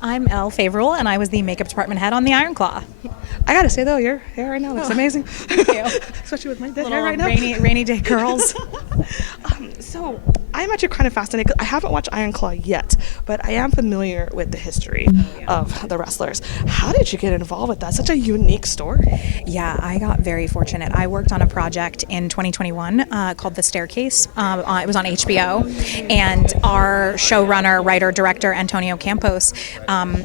I'm Elle Favorule, and I was the makeup department head on the Iron Claw. I gotta say though, your hair right now looks amazing. Thank you. Especially with my dead Little hair right now. rainy day curls. So I'm actually kind of fascinated because I haven't watched Iron Claw yet, but I am familiar with the history of the wrestlers. How did you get involved with that? Such a unique story. Yeah, I got very fortunate. I worked on a project in 2021 called The Staircase. It was on HBO, and our showrunner, writer, director Antonio Campos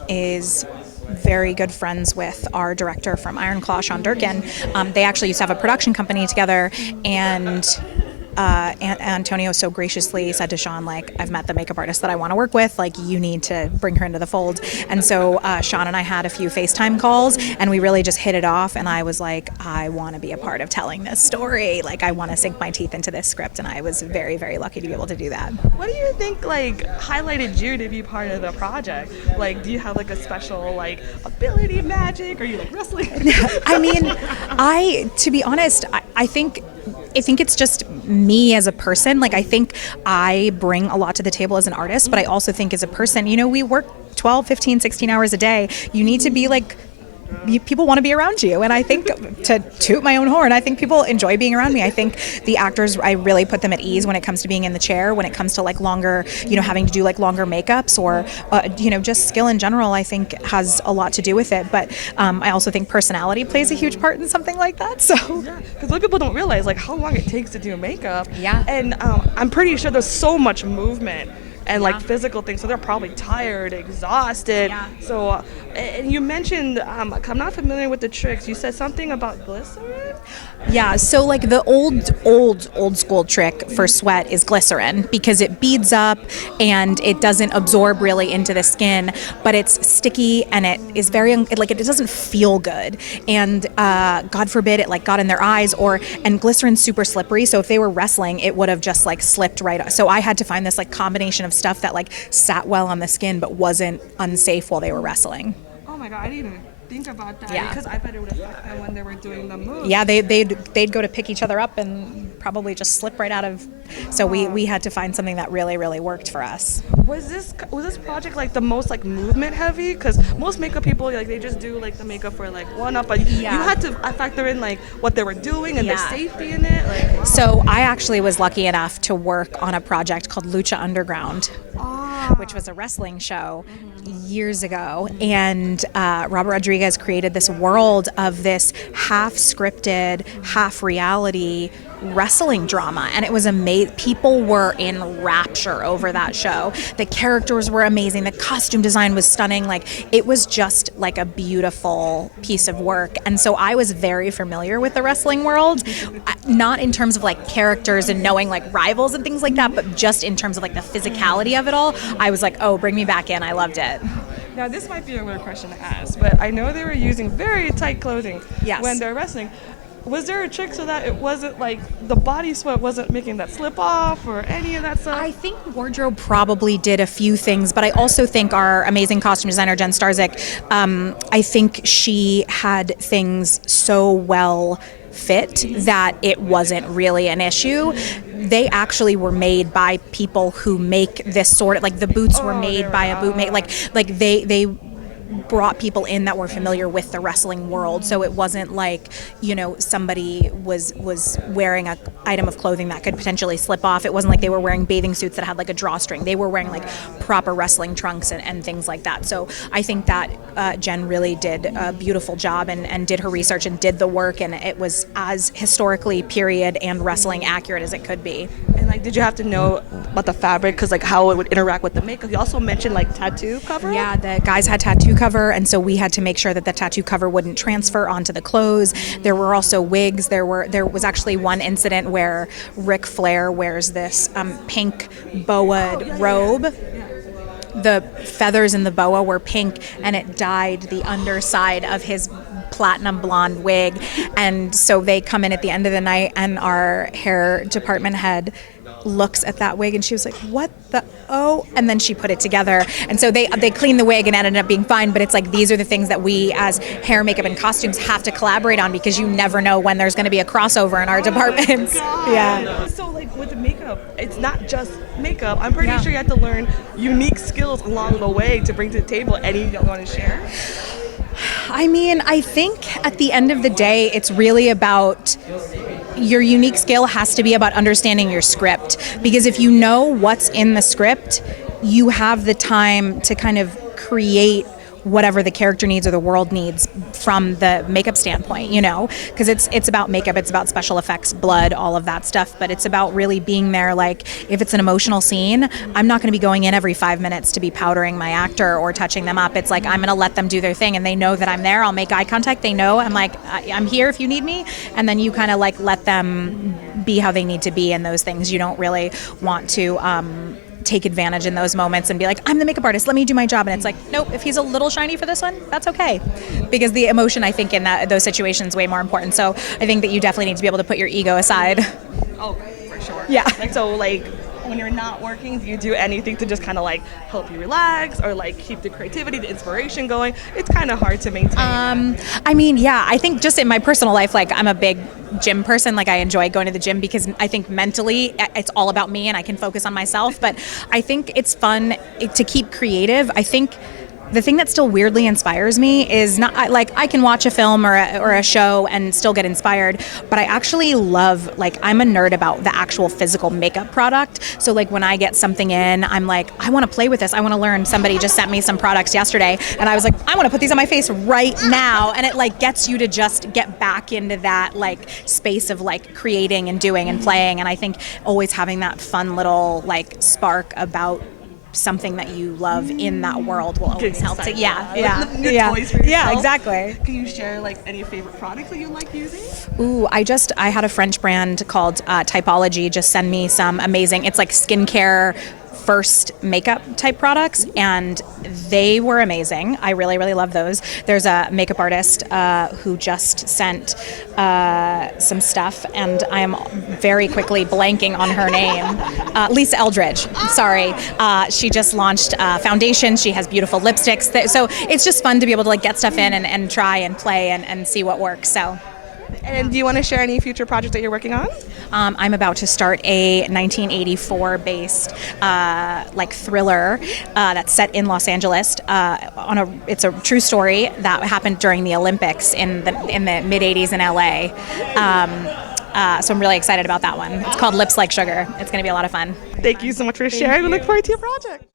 is very good friends with our director from Iron Claw, Sean Durkin. They actually used to have a production company together, and Antonio so graciously said to Sean, like, I've met the makeup artist that I want to work with, like, you need to bring her into the fold. And so Sean and I had a few FaceTime calls, and we really just hit it off, and I was like, I want to be a part of telling this story. Like, I want to sink my teeth into this script, and I was very, very lucky to be able to do that. What do you think, like, highlighted you to be part of the project? Like, do you have, like, a special, like, ability, magic? Are you, like, wrestling? I mean, to be honest, I think it's just me as a person. Like, I think I bring a lot to the table as an artist, but I also think as a person, you know, we work 12, 15, 16 hours a day. You need to be like, people want to be around you. And I think, to toot my own horn, I think people enjoy being around me. I think the actors, I really put them at ease when it comes to being in the chair, when it comes to like longer, you know, having to do like longer makeups or, you know, just skill in general, I think has a lot to do with it. But I also think personality plays a huge part in something like that. So yeah, because what people don't realize, like, how long it takes to do makeup. Yeah. And I'm pretty sure there's so much movement and like physical things, so they're probably tired, exhausted. Yeah. So, and you mentioned, I'm not familiar with the tricks. You said something about glycerin? Yeah, so like the old school trick for sweat is glycerin, because it beads up and it doesn't absorb really into the skin, but it's sticky and it is very, like, it doesn't feel good. And God forbid it like got in their eyes, and glycerin's super slippery, so if they were wrestling, it would have just like slipped right off. So I had to find this like combination of stuff that like sat well on the skin but wasn't unsafe while they were wrestling. Oh my God, I didn't even think about that. Yeah. Because I bet it would affect them when they were doing the move. Yeah, they'd go to pick each other up and probably just slip right out of. So we had to find something that really, really worked for us. Was this project like the most like movement heavy? Because most makeup people, like, they just do like the makeup for like one up, but you had to factor in like what they were doing and the safety in it. Like, wow. So I actually was lucky enough to work on a project called Lucha Underground, which was a wrestling show years ago, and Robert Rodriguez created this world of this half scripted, half reality wrestling drama, and it was amazing. People were in rapture over that show. The characters were amazing. The costume design was stunning. Like, it was just like a beautiful piece of work. And so I was very familiar with the wrestling world, not in terms of like characters and knowing like rivals and things like that, but just in terms of like the physicality of it all. I was like, oh, bring me back in. I loved it. Now, this might be a weird question to ask, but I know they were using very tight clothing when they're wrestling. Was there a trick so that it wasn't like the body sweat wasn't making that slip off or any of that stuff? I think wardrobe probably did a few things, but I also think our amazing costume designer, Jen Starzik, I think she had things so well fit that it wasn't really an issue. They actually were made by people who make this sort of, like, the boots were made by a boot maker. Like they brought people in that were familiar with the wrestling world, so it wasn't like, you know, somebody was wearing an item of clothing that could potentially slip off. It wasn't like they were wearing bathing suits that had like a drawstring. They were wearing like proper wrestling trunks and things like that. So I think that Jen really did a beautiful job and did her research and did the work, and it was as historically period and wrestling accurate as it could be. And like, did you have to know about the fabric, because like how it would interact with the makeup? You also mentioned like tattoo cover. Yeah, the guys had tattoo cover, and so we had to make sure that the tattoo cover wouldn't transfer onto the clothes. There were also wigs. There was actually one incident where Ric Flair wears this pink boa robe. The feathers in the boa were pink, and it dyed the underside of his platinum blonde wig. And so they come in at the end of the night, and our hair department head looks at that wig, and she was like, what the and then she put it together. And so they cleaned the wig and ended up being fine. But it's like, these are the things that we as hair, makeup, and costumes have to collaborate on, because you never know when there's going to be a crossover in our departments. Yeah. So like with the makeup, makeup, it's not just makeup. I'm pretty sure you had to learn unique skills along the way to bring to the table. Any you want to share? I mean, I think at the end of the day, it's really about your unique skill has to be about understanding your script. Because if you know what's in the script, you have the time to kind of create whatever the character needs or the world needs from the makeup standpoint, you know, because it's about makeup, it's about special effects, blood, all of that stuff, but it's about really being there. Like if it's an emotional scene, I'm not going to be going in every 5 minutes to be powdering my actor or touching them up. It's like I'm going to let them do their thing and they know that I'm there. I'll make eye contact. They know I'm like, I'm here if you need me. And then you kind of like let them be how they need to be in those things. You don't really want to take advantage in those moments and be like, I'm the makeup artist, let me do my job. And it's like, nope, if he's a little shiny for this one, that's okay. Because the emotion, I think, in those situations is way more important. So I think that you definitely need to be able to put your ego aside. Oh, for sure. Yeah. Like, so, like, when you're not working, do you do anything to just kind of, like, help you relax or, like, keep the creativity, the inspiration going? It's kind of hard to maintain. I mean, yeah, I think just in my personal life, like, I'm a big gym person. Like, I enjoy going to the gym because I think mentally it's all about me and I can focus on myself. But I think it's fun to keep creative. I think the thing that still weirdly inspires me is not like I can watch a film or a show and still get inspired, but I actually love, like, I'm a nerd about the actual physical makeup product. So like when I get something in, I'm like, I want to play with this. I want to learn. Somebody just sent me some products yesterday and I was like, I want to put these on my face right now. And it like gets you to just get back into that like space of like creating and doing and playing. And I think always having that fun little like spark about something that you love in that world will always help to toys for yourself. Yeah, exactly. Can you share like any favorite products that you like using? Ooh, I had a French brand called Typology just send me some amazing, it's like skincare first makeup type products, and they were amazing. I really, really love those. There's a makeup artist who just sent some stuff, and I am very quickly blanking on her name. Lisa Eldridge, sorry. She just launched foundation. She has beautiful lipsticks. So it's just fun to be able to like get stuff in and try and play and see what works. So. And do you want to share any future projects that you're working on? I'm about to start a 1984-based like thriller that's set in Los Angeles. It's a true story that happened during the Olympics in the mid '80s in LA. So I'm really excited about that one. It's called Lips Like Sugar. It's going to be a lot of fun. Thank you so much for sharing. We look forward to your project.